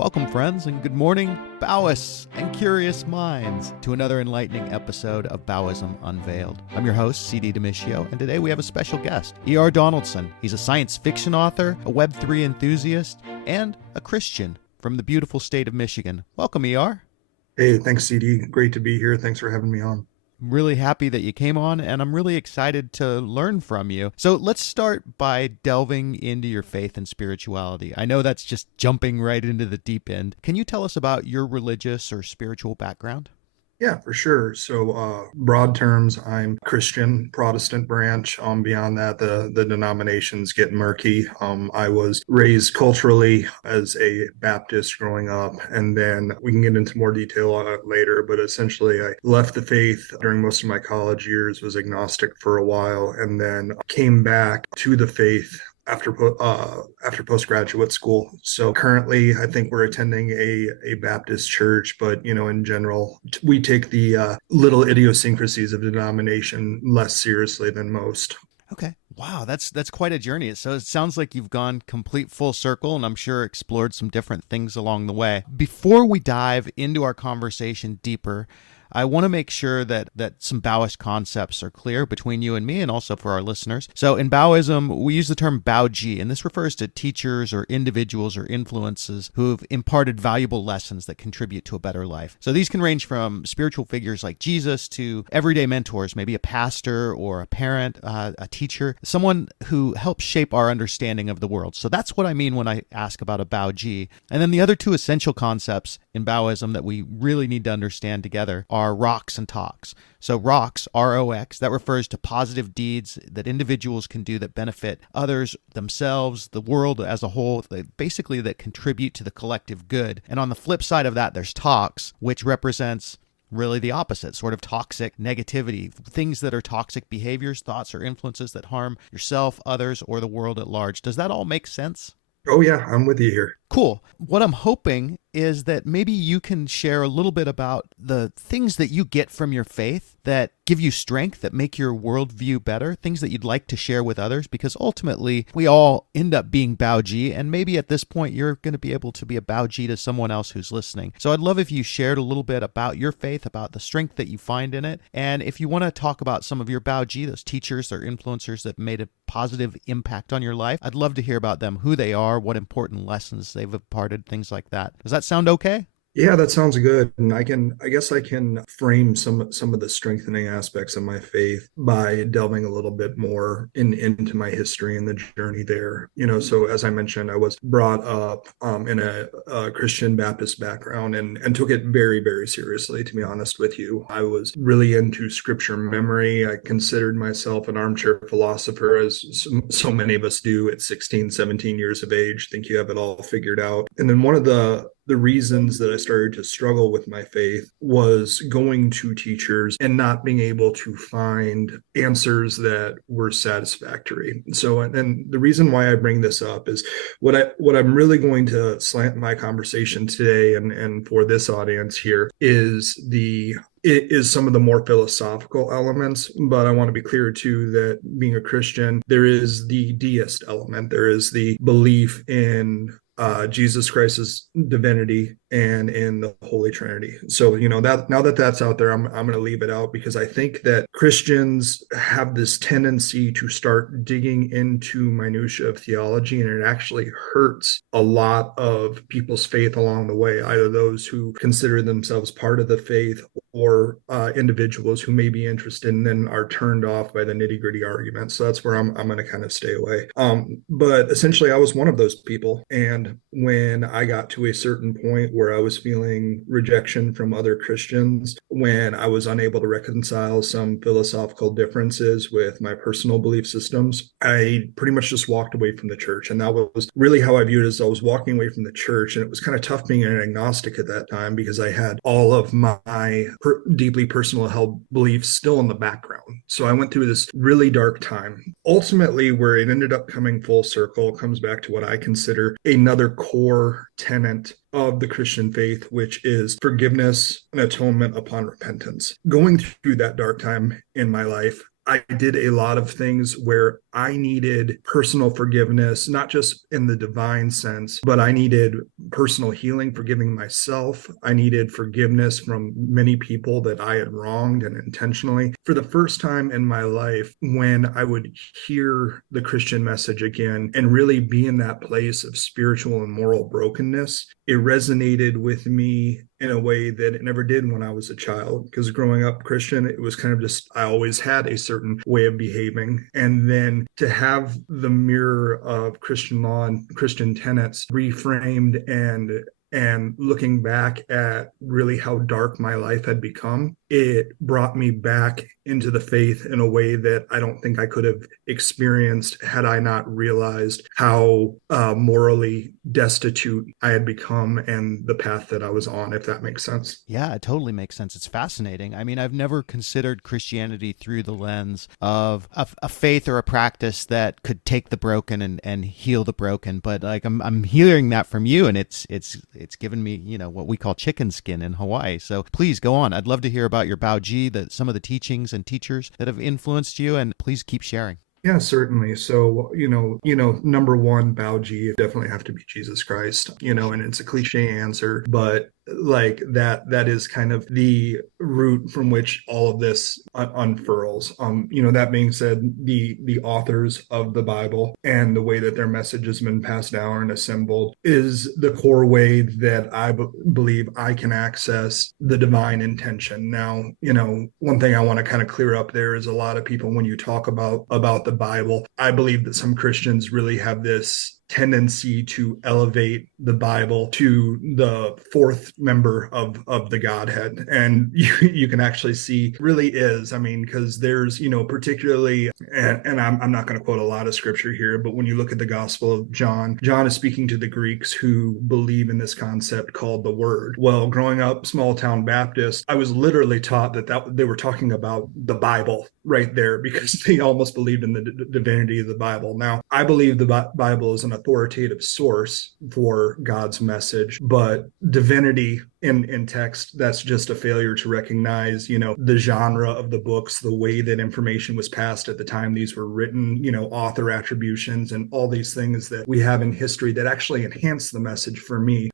Welcome, friends, and good morning, Baoists and curious minds, to another enlightening episode of Baoism Unveiled. I'm your host, C.D. Demitio, and today we have a special guest, E R Donaldson. He's a science fiction author, a Web3 enthusiast, and a Christian from the beautiful state of Michigan. Welcome, E.R. Hey, thanks, CD. Great to be here. Thanks for having me on. I'm really happy that you came on, and I'm really excited to learn from you. So let's start by delving into your faith and spirituality. I know that's just jumping right into the deep end. Can you tell us about your religious or spiritual background? Yeah, for sure. So, broad terms, I'm Christian, Protestant branch. Beyond that, the denominations get murky. I was raised culturally as a Baptist growing up, and then we can get into more detail on it later. But essentially, I left the faith during most of my college years, was agnostic for a while, and then came back to the faith after postgraduate school. So currently, I think we're attending a Baptist church, but in general, we take the little idiosyncrasies of denomination less seriously than most. Okay. Wow, that's quite a journey. So it sounds like you've gone complete full circle, and I'm sure explored some different things along the way. Before we dive into our conversation deeper, I want to make sure that some Baoist concepts are clear between you and me and also for our listeners. So in Baoism, we use the term Bao Ji, and this refers to teachers or individuals or influences who have imparted valuable lessons that contribute to a better life. So these can range from spiritual figures like Jesus to everyday mentors, maybe a pastor or a parent, a teacher, someone who helps shape our understanding of the world. So that's what I mean when I ask about a Bao Ji. And then the other two essential concepts in Baoism that we really need to understand together are rocks and talks. So rocks, R-O-X, that refers to positive deeds that individuals can do that benefit others, themselves, the world as a whole, basically that contribute to the collective good. And on the flip side of that, there's talks, which represents really the opposite, sort of toxic negativity, things that are toxic behaviors, thoughts, or influences that harm yourself, others, or the world at large. Does that all make sense? Oh yeah, I'm with you here. Cool. What I'm hoping is that maybe you can share a little bit about the things that you get from your faith that give you strength, that make your worldview better, things that you'd like to share with others, because ultimately we all end up being Bao Ji, and maybe at this point you're going to be able to be a Bao Ji to someone else who's listening. So I'd love if you shared a little bit about your faith, about the strength that you find in it, and if you want to talk about some of your Bao Ji, those teachers or influencers that made a positive impact on your life, I'd love to hear about them, who they are, what important lessons they've imparted, things like that. Does that sound okay? Yeah, that sounds good. And I guess I can frame some of the strengthening aspects of my faith by delving a little bit more into my history and the journey there. So as I mentioned, I was brought up in a Christian Baptist background and took it very, very seriously, to be honest with you. I was really into scripture memory. I considered myself an armchair philosopher, as so many of us do at 16, 17 years of age, think you have it all figured out. And then one of the reasons that I started to struggle with my faith was going to teachers and not being able to find answers that were satisfactory. So, and the reason why I bring this up is what I'm really going to slant my conversation today and for this audience here is some of the more philosophical elements, but I want to be clear too that being a Christian, there is the deist element. There is the belief in Jesus Christ's divinity and in the Holy Trinity. So, that now that that's out there, I'm going to leave it out because I think that Christians have this tendency to start digging into minutia of theology, and it actually hurts a lot of people's faith along the way, either those who consider themselves part of the faith or individuals who may be interested and then are turned off by the nitty-gritty arguments. So that's where I'm going to kind of stay away. But essentially, I was one of those people. And when I got to a certain point where I was feeling rejection from other Christians, when I was unable to reconcile some philosophical differences with my personal belief systems, I pretty much just walked away from the church. And that was really how I viewed it, as I was walking away from the church. And it was kind of tough being an agnostic at that time because I had all of my deeply personal held beliefs still in the background. So I went through this really dark time. Ultimately, where it ended up coming full circle comes back to what I consider another core tenet of the Christian faith, which is forgiveness and atonement upon repentance. Going through that dark time in my life, I did a lot of things where I needed personal forgiveness, not just in the divine sense, but I needed personal healing, forgiving myself. I needed forgiveness from many people that I had wronged and intentionally. For the first time in my life, when I would hear the Christian message again and really be in that place of spiritual and moral brokenness, it resonated with me in a way that it never did when I was a child. Because growing up Christian, it was kind of just, I always had a certain way of behaving. And then to have the mirror of Christian law and Christian tenets reframed and looking back at really how dark my life had become, it brought me back into the faith in a way that I don't think I could have experienced had I not realized how morally destitute I had become and the path that I was on, if that makes sense. Yeah, it totally makes sense. It's fascinating. I mean, I've never considered Christianity through the lens of a faith or a practice that could take the broken and heal the broken. But like I'm hearing that from you, and it's given me, what we call chicken skin in Hawaii. So please go on. I'd love to hear about your Bao Ji, some of the teachings and teachers that have influenced you, and please keep sharing. Yeah, certainly. So, number one, Bao Ji definitely have to be Jesus Christ, and it's a cliche answer, but like that is kind of the root from which all of this unfurls. That being said, the authors of the Bible and the way that their message has been passed down and assembled is the core way that I believe I can access the divine intention. Now, one thing I want to kind of clear up there is a lot of people, when you talk about the Bible, I believe that some Christians really have this tendency to elevate the Bible to the fourth member of the Godhead. And you can actually see really is, I mean, because there's, particularly, and I'm not going to quote a lot of scripture here, but when you look at the Gospel of John, John is speaking to the Greeks who believe in this concept called the Word. Well, growing up small town Baptist, I was literally taught that they were talking about the Bible right there, because they almost believed in the divinity of the Bible. Now, I believe the Bible is an authoritative source for God's message, but divinity in text, that's just a failure to recognize, the genre of the books, the way that information was passed at the time these were written, author attributions and all these things that we have in history that actually enhance the message for me.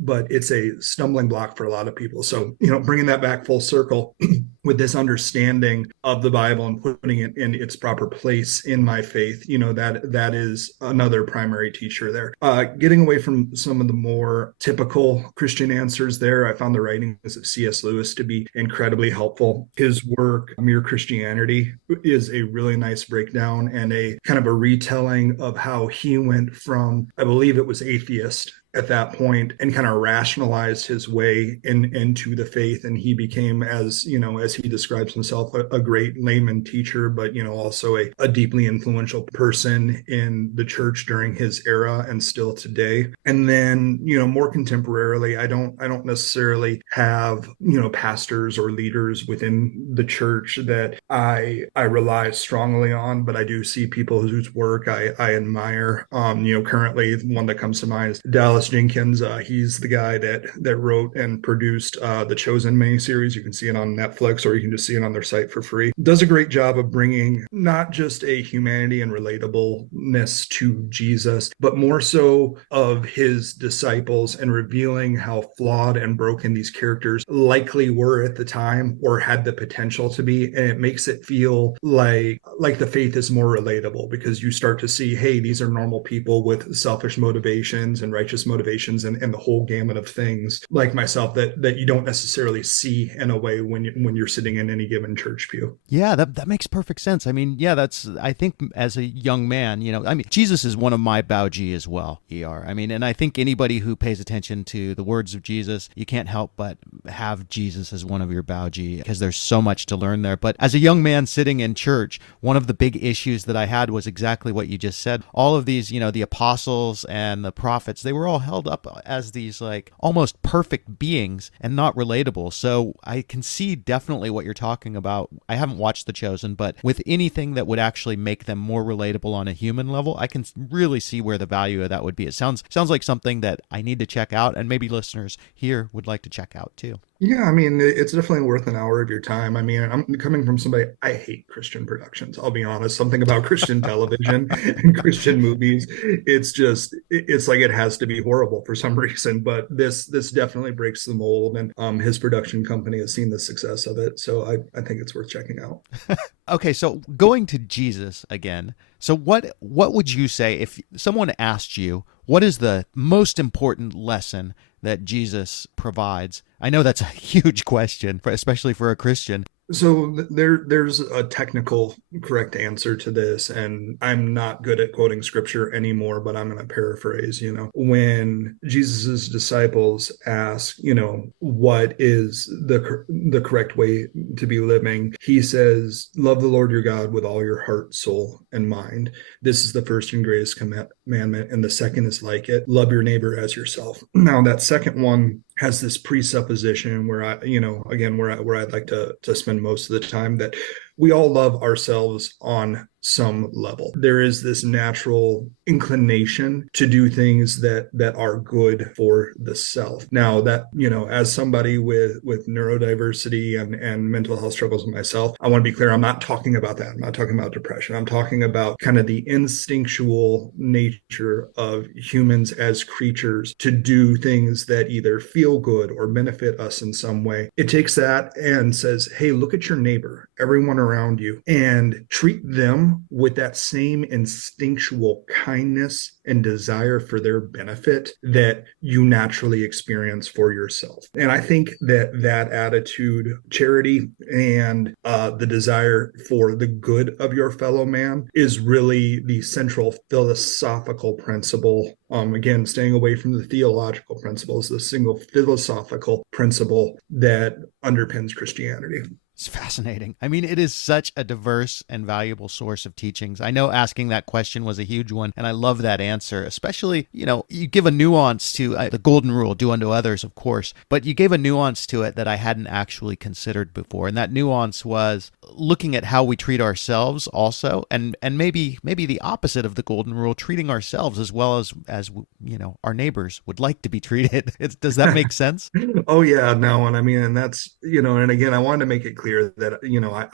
But it's a stumbling block for a lot of people. So, bringing that back full circle with this understanding of the Bible and putting it in its proper place in my faith, that is another primary teacher there. Getting away from some of the more typical Christian answers there, I found the writings of C.S. Lewis to be incredibly helpful. His work, Mere Christianity, is a really nice breakdown and a kind of a retelling of how he went from, I believe it was atheist at that point, and kind of rationalized his way into the faith. And he became, as he describes himself, a great layman teacher, but also a deeply influential person in the church during his era and still today. And then more contemporarily, I don't necessarily have pastors or leaders within the church that I rely strongly on, but I do see people whose work I admire. Currently one that comes to mind is Dallas Jenkins. He's the guy that wrote and produced the Chosen miniseries. You can see it on Netflix, or you can just see it on their site for free. Does a great job of bringing not just a humanity and relatableness to Jesus, but more so of his disciples, and revealing how flawed and broken these characters likely were at the time or had the potential to be. And it makes it feel like the faith is more relatable, because you start to see, hey, these are normal people with selfish motivations and righteous motivations and the whole gamut of things like myself that you don't necessarily see in a way when you're sitting in any given church pew. Yeah, that makes perfect sense. I mean, yeah, I think as a young man, Jesus is one of my Bao Ji as well, ER. I mean, and I think anybody who pays attention to the words of Jesus, you can't help but have Jesus as one of your Bao Ji, because there's so much to learn there. But as a young man sitting in church, one of the big issues that I had was exactly what you just said. All of these, the apostles and the prophets, they were all held up as these like almost perfect beings and not relatable. So I can see definitely what you're talking about. I haven't watched The Chosen, but with anything that would actually make them more relatable on a human level, I can really see where the value of that would be. It sounds like something that I need to check out, and maybe listeners here would like to check out too. Yeah, I mean, it's definitely worth an hour of your time. I mean, I'm coming from somebody, I hate Christian productions. I'll be honest. Something about Christian television and Christian movies, it's just, it's like it has to be horrible for some reason. But this definitely breaks the mold, and his production company has seen the success of it. So I think it's worth checking out. Okay, so going to Jesus again. So what would you say if someone asked you, what is the most important lesson that Jesus provides? I know that's a huge question, especially for a Christian. So there's a technical correct answer to this, and I'm not good at quoting scripture anymore, but I'm going to paraphrase, when Jesus's disciples ask, what is the correct way to be living? He says, love the Lord your God with all your heart, soul, and mind. This is the first and greatest commandment, and the second is like it, love your neighbor as yourself. Now, that second one has this presupposition where where I'd like to spend most of the time, that we all love ourselves on some level. There is this natural inclination to do things that are good for the self. Now that, as somebody with neurodiversity and mental health struggles myself, I want to be clear, I'm not talking about that. I'm not talking about depression. I'm talking about kind of the instinctual nature of humans as creatures to do things that either feel good or benefit us in some way. It takes that and says, hey, look at your neighbor, everyone around you, and treat them with that same instinctual kindness and desire for their benefit that you naturally experience for yourself. And I think that attitude, charity, and the desire for the good of your fellow man is really the central philosophical principle. Again, staying away from the theological principles, the single philosophical principle that underpins Christianity. It's fascinating. I mean, it is such a diverse and valuable source of teachings. I know asking that question was a huge one, and I love that answer, especially, you give a nuance to the golden rule, do unto others, of course, but you gave a nuance to it that I hadn't actually considered before. And that nuance was looking at how we treat ourselves also, and maybe the opposite of the golden rule, treating ourselves as well as our neighbors would like to be treated. Does that make sense? Oh yeah, no, and I mean, and that's, and again, I wanted to make it clear that,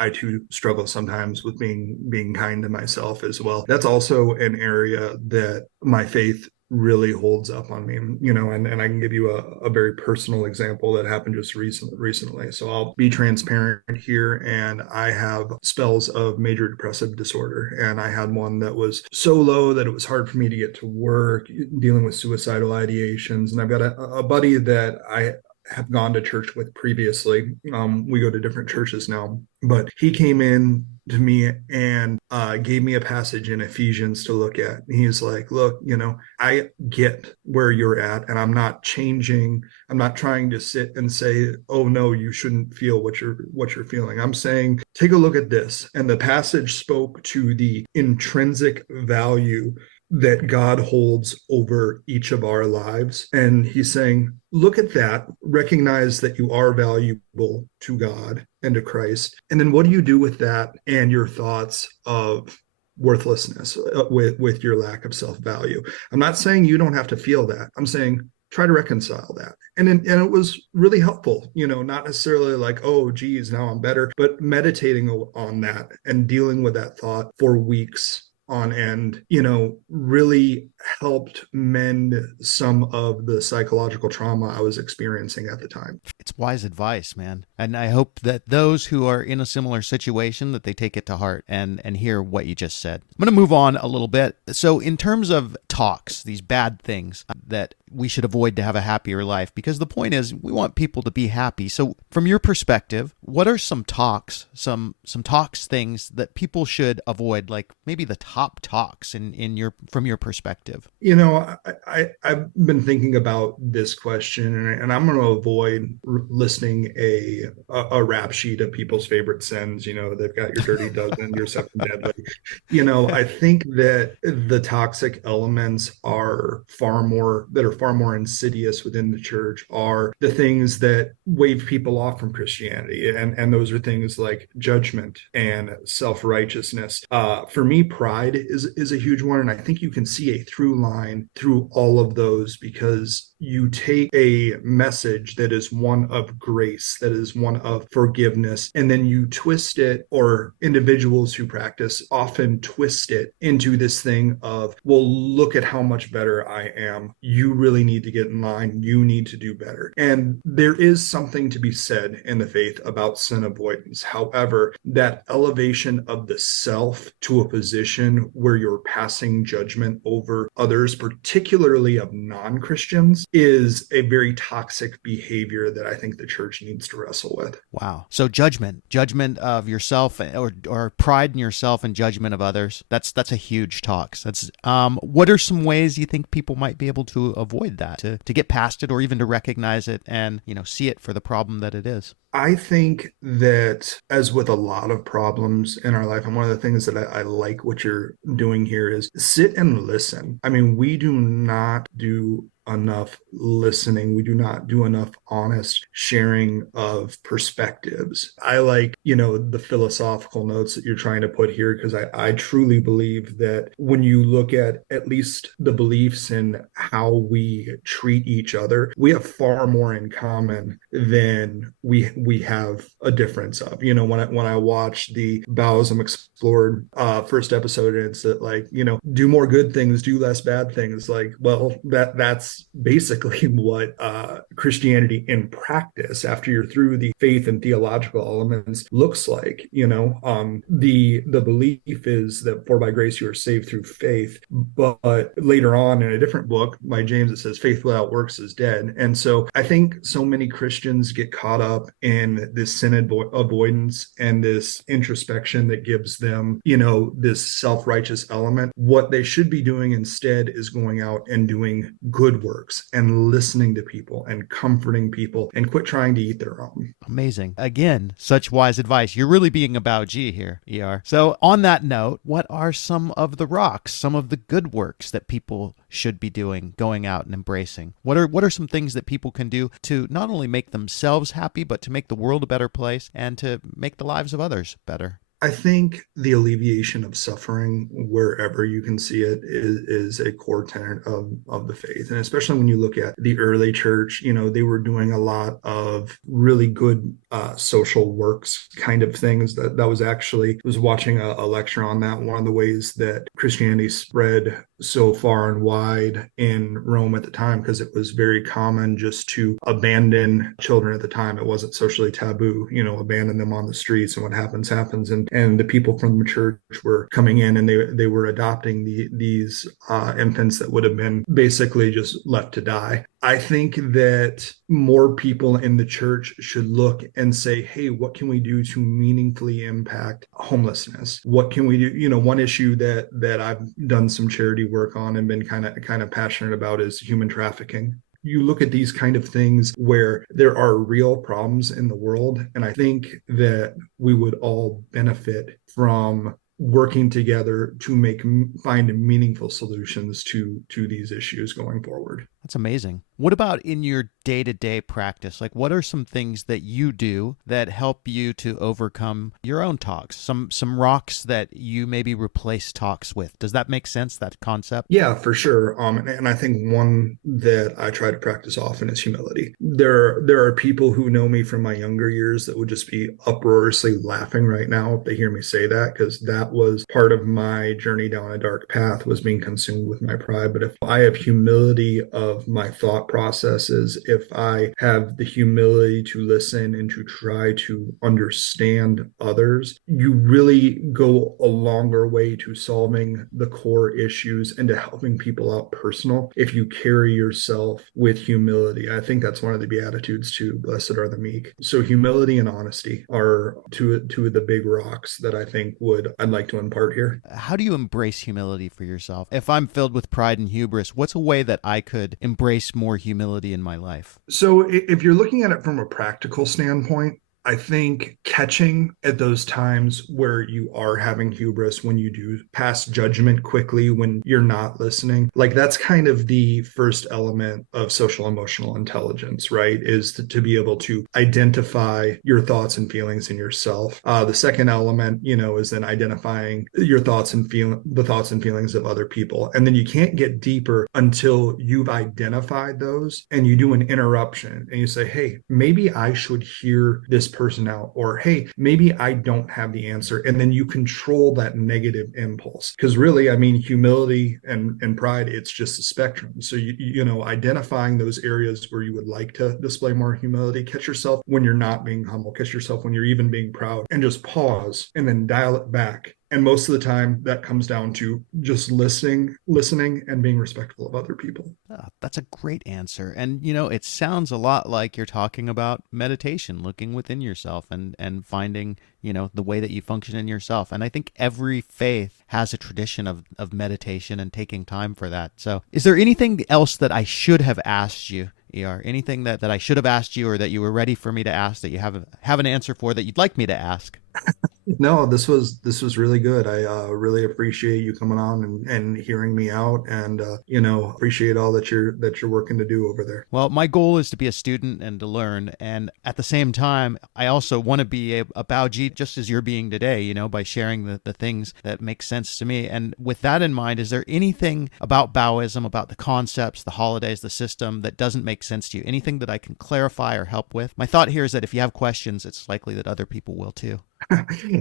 I too struggle sometimes with being kind to myself as well. That's also an area that my faith really holds up on me, and I can give you a very personal example that happened just recently. So I'll be transparent here, and I have spells of major depressive disorder, and I had one that was so low that it was hard for me to get to work, dealing with suicidal ideations. And I've got a buddy that I have gone to church with previously. We go to different churches now, but he came in to me and gave me a passage in Ephesians to look at. He's like, look, I get where you're at, and I'm not changing. I'm not trying to sit and say, oh no, you shouldn't feel what you're feeling. I'm saying, take a look at this. And the passage spoke to the intrinsic value that God holds over each of our lives. And he's saying, look at that, recognize that you are valuable to God and to Christ. And then what do you do with that and your thoughts of worthlessness with your lack of self-value? I'm not saying you don't have to feel that. I'm saying try to reconcile that. And it was really helpful, not necessarily like, oh, geez, now I'm better, but meditating on that and dealing with that thought for weeks on end, really helped mend some of the psychological trauma I was experiencing at the time. It's wise advice, man. And I hope that those who are in a similar situation, that they take it to heart and hear what you just said. I'm going to move on a little bit. So in terms of talks, these bad things that we should avoid to have a happier life, because the point is we want people to be happy. So from your perspective, what are some talks, some talks things that people should avoid, like maybe the top talks from your perspective? perspective? I've been thinking about this question, and I'm going to avoid listing a rap sheet of people's favorite sins. They've got your dirty dozen, your seven deadly. I think that the toxic elements are far more insidious within the church are the things that wave people off from Christianity, and those are things like judgment and self-righteousness. For me, pride is a huge one, and I think you can see a through line through all of those, because you take a message that is one of grace, that is one of forgiveness, and then you twist it, or individuals who practice often twist it into this thing of, well, look at how much better I am. You really need to get in line. You need to do better. And there is something to be said in the faith about sin avoidance. However, that elevation of the self to a position where you're passing judgment over others, particularly of non-Christians, is a very toxic behavior that I think the church needs to wrestle with. Wow. So judgment of yourself, or pride in yourself and judgment of others. That's a huge talk. That's what are some ways you think people might be able to avoid that, to get past it, or even to recognize it and, see it for the problem that it is? I think that, as with a lot of problems in our life, and one of the things that I like what you're doing here is sit and listen. I mean, we do not do enough listening. We do not do enough honest sharing of perspectives. I like, the philosophical notes that you're trying to put here, because I truly believe that when you look at least the beliefs and how we treat each other, we have far more in common than we have a difference of. When I watched the Baoism Explored first episode, and it's that, like, do more good things, do less bad things. Like, well, that's basically what Christianity in practice, after you're through the faith and theological elements, looks like. The belief is that for by grace you are saved through faith, but later on in a different book by James, it says faith without works is dead. And so I think so many Christians get caught up in this sin avoidance and this introspection that gives them, this self-righteous element. What they should be doing instead is going out and doing good works and listening to people and comforting people, and quit trying to eat their own. Amazing. Again, such wise advice. You're really being a Bao Ji here, ER. So on that note, what are some of the rocks, some of the good works that people should be doing, going out and embracing? What are some things that people can do to not only make themselves happy, but to make the world a better place and to make the lives of others better? I think the alleviation of suffering, wherever you can see it, is a core tenet of the faith. And especially when you look at the early church, they were doing a lot of really good social works kind of things. That was actually, I was watching a lecture on that. One of the ways that Christianity spread so far and wide in Rome at the time, because it was very common just to abandon children at the time. It wasn't socially taboo, abandon them on the streets, and what happens. And the people from the church were coming in, and they were adopting these infants that would have been basically just left to die. I think that more people in the church should look and say, hey, what can we do to meaningfully impact homelessness? What can we do? One issue that I've done some charity work on and been kind of passionate about is human trafficking. You look at these kind of things where there are real problems in the world, and I think that we would all benefit from working together to find meaningful solutions to these issues going forward. That's amazing. What about in your day-to-day practice? Like, what are some things that you do that help you to overcome your own talks? Some rocks that you maybe replace talks with. Does that make sense, that concept? Yeah, for sure. And I think one that I try to practice often is humility. There are people who know me from my younger years that would just be uproariously laughing right now if they hear me say that, because that was part of my journey down a dark path, was being consumed with my pride. But if I have humility of of my thought processes if I have the humility to listen and to try to understand others. You really go a longer way to solving the core issues and to helping people out personal if you carry yourself with humility. I think that's one of the Beatitudes too. Blessed are the meek. So humility and honesty are two of the big rocks that I think I'd like to impart here. How do you embrace humility for yourself? If I'm filled with pride and hubris, what's a way that I could embrace more humility in my life? So if you're looking at it from a practical standpoint, I think catching at those times where you are having hubris, when you do pass judgment quickly, when you're not listening, like that's kind of the first element of social emotional intelligence, right? Is to be able to identify your thoughts and feelings in yourself. The second element, is then identifying your thoughts and the thoughts and feelings of other people. And then you can't get deeper until you've identified those and you do an interruption and you say, hey, maybe I should hear this person out, or hey, maybe I don't have the answer. And then you control that negative impulse. Because really, I mean, humility and pride, it's just a spectrum. So identifying those areas where you would like to display more humility, catch yourself when you're not being humble, catch yourself when you're even being proud, and just pause and then dial it back. And most of the time that comes down to just listening and being respectful of other people. Oh, that's a great answer. And, it sounds a lot like you're talking about meditation, looking within yourself and finding, the way that you function in yourself. And I think every faith has a tradition of meditation and taking time for that. So is there anything else that I should have asked you, ER? Anything that I should have asked you or that you were ready for me to ask that you have an answer for that you'd like me to ask? No, this was really good. I really appreciate you coming on and hearing me out, and appreciate all that you're working to do over there. Well, my goal is to be a student and to learn, and at the same time, I also want to be a Bao Ji just as you're being today. By sharing the things that make sense to me. And with that in mind, is there anything about Baoism, about the concepts, the holidays, the system that doesn't make sense to you? Anything that I can clarify or help with? My thought here is that if you have questions, it's likely that other people will too.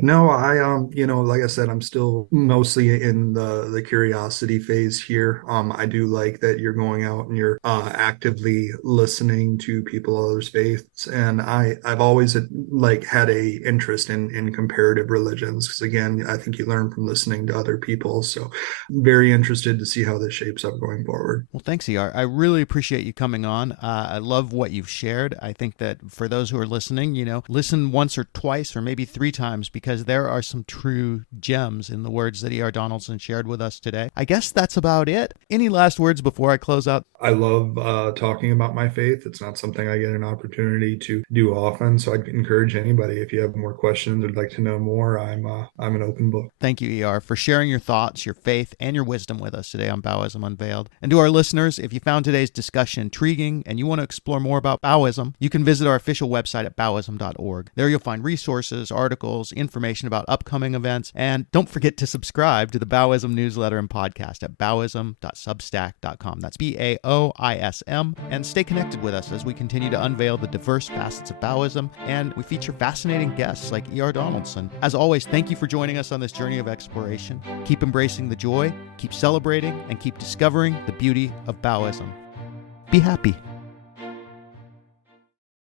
No, I like I said, I'm still mostly in the curiosity phase here. I do like that you're going out and you're actively listening to people of others' faiths, and I've always had a interest in comparative religions, because again, I think you learn from listening to other people. So very interested to see how this shapes up going forward. Well, thanks, ER. I really appreciate you coming on. I love what you've shared. I think that for those who are listening, listen once or twice or maybe three times, because there are some true gems in the words that E R Donaldson shared with us today. I guess that's about it. Any last words before I close out? I love talking about my faith. It's not something I get an opportunity to do often. So I'd encourage anybody, if you have more questions or would like to know more, I'm an open book. Thank you, ER, for sharing your thoughts, your faith, and your wisdom with us today on Baoism Unveiled. And to our listeners, if you found today's discussion intriguing and you want to explore more about Baoism, you can visit our official website at baoism.org. There you'll find resources, articles, information about upcoming events, and don't forget to subscribe to the Baoism newsletter and podcast at baoism.substack.com. That's BAOISM, and stay connected with us as we continue to unveil the diverse facets of Baoism, and we feature fascinating guests like E R Donaldson. As always, thank you for joining us on this journey of exploration. Keep embracing the joy, keep celebrating, and keep discovering the beauty of Baoism. Be happy.